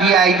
DIG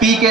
PK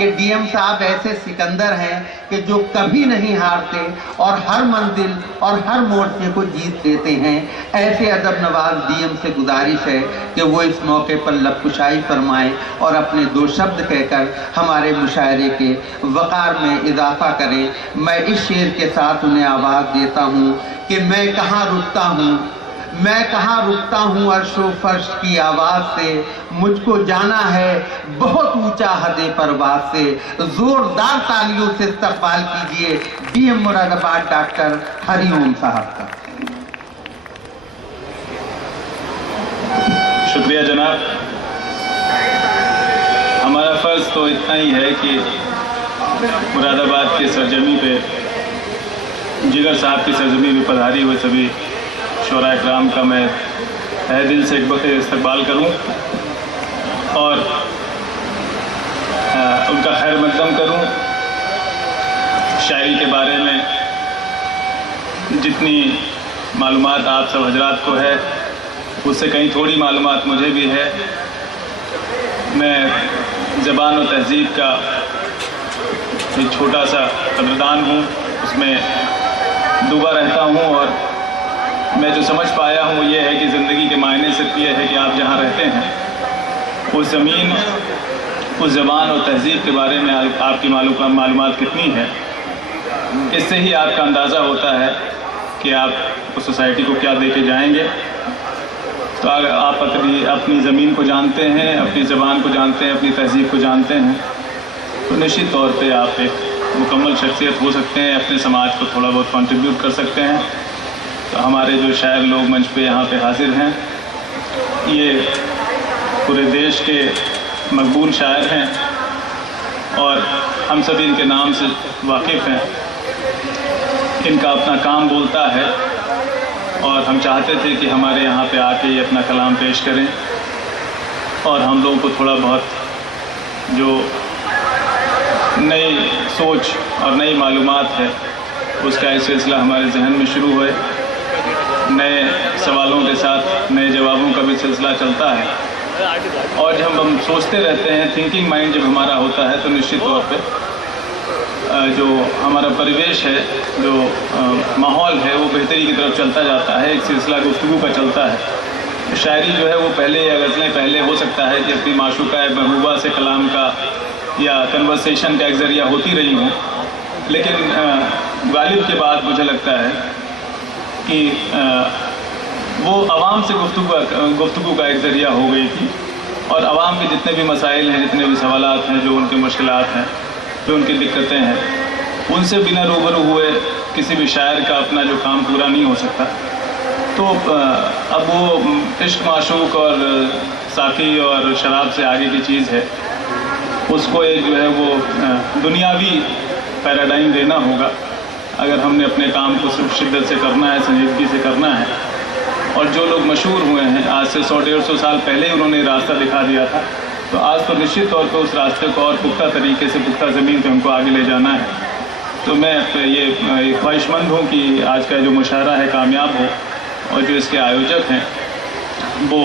کہ D M صاحب ایسے سکندر ہیں کہ جو کبھی نہیں ہارتے اور ہر منزل اور ہر مورچے کو جیت لیتے ہیں۔ ایسے ادب نواز ڈی ایم سے گزارش ہے کہ وہ اس موقع پر لب کشائی فرمائیں اور اپنے دو شبد کہہ کر ہمارے مشاعرے کے وقار میں اضافہ کریں۔ میں اس شعر کے ساتھ انہیں آواز دیتا ہوں کہ میں کہاں رکتا ہوں، میں کہاں رکتا ہوں عرش و فرش کی آواز سے، مجھ کو جانا ہے بہت اونچا حد پرواز سے۔ زوردار تالیوں سے استقبال کیجئے ڈی ایم مراد آباد ڈاکٹر ہری اوم صاحب کا۔ شکریہ جناب۔ ہمارا فرض تو اتنا ہی ہے کہ مراد آباد کی سرزمین پہ، جگر صاحب کی سرزمین پہ پدھاری ہوئے سبھی شعراء اکرام کا میں تہہ دل سے ایک بخیر استقبال کروں اور ان کا خیر مقدم کروں۔ شاعری کے بارے میں جتنی معلومات آپ سب حضرات کو ہے اس سے کہیں تھوڑی معلومات مجھے بھی ہے۔ میں زبان و تہذیب کا ایک چھوٹا سا قدردان ہوں، اس میں ڈوبا رہتا ہوں، اور میں جو سمجھ پایا ہوں یہ ہے کہ زندگی کے معنی صرف یہ ہے کہ آپ جہاں رہتے ہیں اس زمین، اس زبان اور تہذیب کے بارے میں آپ کی معلومات کتنی ہے۔ اس سے ہی آپ کا اندازہ ہوتا ہے کہ آپ اس سوسائٹی کو کیا دے کے جائیں گے۔ تو اگر آپ اپنی زمین کو جانتے ہیں، اپنی زبان کو جانتے ہیں، اپنی تہذیب کو جانتے ہیں تو نشچت طور پہ آپ ایک مکمل شخصیت ہو سکتے ہیں، اپنے سماج کو تھوڑا بہت کنٹریبیوٹ کر سکتے ہیں۔ تو ہمارے جو شاعر لوگ منچ پہ یہاں پہ حاضر ہیں یہ پورے دیش کے مقبول شاعر ہیں اور ہم سبھی ان کے نام سے واقف ہیں۔ ان کا اپنا کام بولتا ہے اور ہم چاہتے تھے کہ ہمارے یہاں پہ آ کے یہ اپنا کلام پیش کریں اور ہم لوگوں کو تھوڑا بہت جو نئی سوچ اور نئی معلومات ہے اس کا ایک سلسلہ ہمارے ذہن میں شروع ہوئے۔ نئے سوالوں کے ساتھ نئے جوابوں کا بھی سلسلہ چلتا ہے، اور جب ہم سوچتے رہتے ہیں، تھنکنگ مائنڈ جب ہمارا ہوتا ہے تو نشچت طور پہ جو ہمارا پریویش ہے، جو ماحول ہے وہ بہتری کی طرف چلتا جاتا ہے، ایک سلسلہ گفتگو کا چلتا ہے۔ شاعری جو ہے وہ پہلے یا غزلیں پہلے ہو سکتا ہے کہ اپنی معشوقہ محبوبہ سے کلام کا یا کنورسیشن کا ایک ذریعہ ہوتی رہی ہوں، لیکن غالب کے بعد مجھے لگتا ہے کہ وہ عوام سے گفتگو کا ایک ذریعہ ہو گئی تھی، اور عوام کے جتنے بھی مسائل ہیں، جتنے بھی سوالات ہیں، جو ان کے مشکلات ہیں، جو ان کی دقتیں ہیں، ان سے بنا روبرو ہوئے کسی بھی شاعر کا اپنا جو کام پورا نہیں ہو سکتا۔ تو اب وہ عشق معشوق اور ساقی اور شراب سے آگے کی چیز ہے، اس کو ایک جو ہے وہ دنیاوی پیراڈائم دینا ہوگا اگر ہم نے اپنے کام کو صرف شدت سے کرنا ہے، سنجیدگی سے کرنا ہے۔ اور جو لوگ مشہور ہوئے ہیں آج سے 100-150 سال پہلے ہی انہوں نے راستہ دکھا دیا تھا، تو آج تو نشچت طور پہ اس راستے کو اور پختہ طریقے سے، پختہ زمین پہ ہم کو آگے لے جانا ہے۔ تو میں یہ خواہش مند ہوں کہ آج کا جو مشاعرہ ہے کامیاب ہو، اور جو اس کے آیوجک ہیں وہ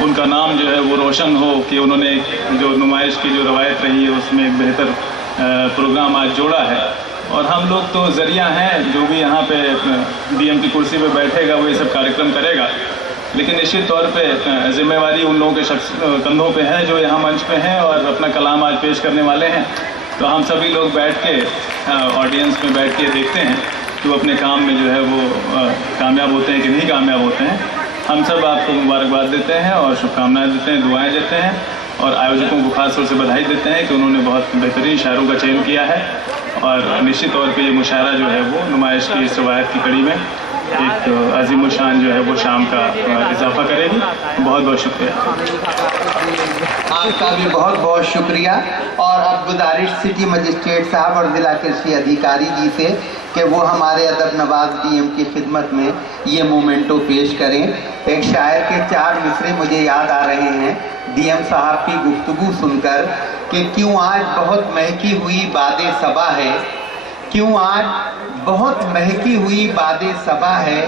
ان کا نام جو ہے وہ روشن ہو کہ انہوں نے جو نمائش کی جو روایت رہی ہے اس میں ایک بہتر پروگرام آج جوڑا ہے۔ اور ہم لوگ تو ذریعہ ہیں، جو بھی یہاں پہ ڈی ایم کی کرسی پہ بیٹھے گا وہ یہ سب کارکرم کرے گا، لیکن نشچت طور پہ ذمہ واری ان لوگوں کے کندھوں پہ ہے جو یہاں منچ پہ ہیں اور اپنا کلام آج پیش کرنے والے ہیں۔ تو ہم سبھی لوگ بیٹھ کے آڈینس میں بیٹھ کے دیکھتے ہیں کہ وہ اپنے کام میں جو ہے وہ کامیاب ہوتے ہیں کہ نہیں کامیاب ہوتے ہیں۔ ہم سب آپ کو مبارکباد دیتے ہیں اور شبھ-کامنائیں دیتے ہیں، دعائیں دیتے ہیں، اور آیوجکوں کو خاص طور سے بدھائی دیتے ہیں کہ انہوں نے بہت بہترین شاعروں کا چین کیا ہے، اور نشچت طور پہ یہ مشاعرہ جو ہے وہ نمائش کی اس روایت کی کڑی میں ایک عظیم الشان جو ہے وہ شام کا اضافہ کرے گی۔ بہت بہت شکریہ۔ آپ کا بھی بہت بہت شکریہ، اور اب گزارش سٹی مجسٹریٹ صاحب اور ضلع کرشی ادھیکاری جی سے کہ وہ ہمارے ادب نواز ڈی ایم کی خدمت میں یہ مومنٹو پیش کریں۔ ایک شاعر کے 4 مصرے مجھے یاد آ رہے ہیں ڈی ایم صاحب کی گفتگو سن کر کہ کیوں آج بہت مہکی ہوئی باد صبا ہے، کیوں آج بہت مہکی ہوئی باد صبا ہے،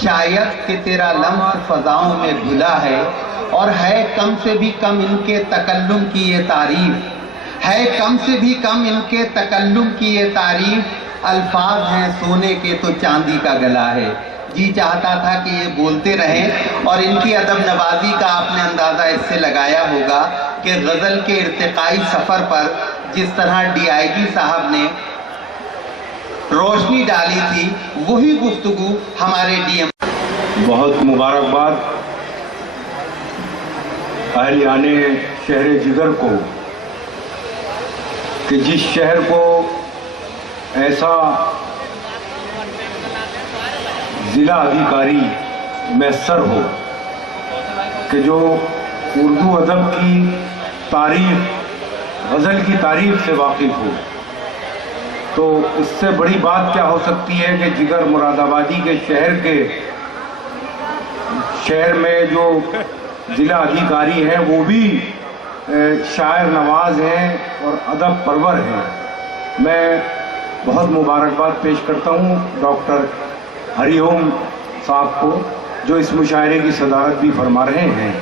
شاید کہ تیرا لمس فضاؤں میں گھلا ہے، اور ہے کم سے بھی کم ان کے تکلم کی یہ تعریف، ہے کم سے بھی کم ان کے تکلم کی یہ تعریف، الفاظ ہیں سونے کے تو چاندی کا گلا ہے۔ جی چاہتا تھا کہ یہ بولتے رہیں، اور ان کی ادب نوازی کا آپ نے اندازہ اس سے لگایا ہوگا کہ غزل کے ارتقائی سفر پر جس طرح ڈی آئی جی صاحب نے روشنی ڈالی تھی، وہی گفتگو ہمارے ڈی ایم۔ بہت مبارکباد اہلیان شہر جگر کو کہ جس شہر کو ایسا ضلع ادھیکاری میسر ہو کہ جو اردو ادب کی تاریخ، غزل کی تاریخ سے واقف ہو، تو اس سے بڑی بات کیا ہو سکتی ہے کہ جگر مراد آبادی کے شہر میں جو ضلع ادھیکاری ہیں وہ بھی شاعر نواز ہیں اور ادب پرور ہیں۔ میں بہت مبارکباد پیش کرتا ہوں ڈاکٹر ہری اوم صاحب کو، جو اس مشاعرے کی صدارت بھی فرما رہے ہیں۔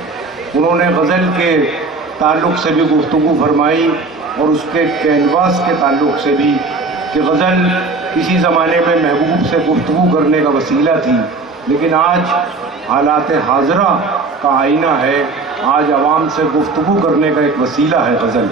انہوں نے غزل کے تعلق سے بھی گفتگو فرمائی اور اس کے کینواس کے تعلق سے بھی، کہ غزل کسی زمانے میں محبوب سے گفتگو کرنے کا وسیلہ تھی، لیکن آج حالات حاضرہ کا آئینہ ہے، آج عوام سے گفتگو کرنے کا ایک وسیلہ ہے غزل۔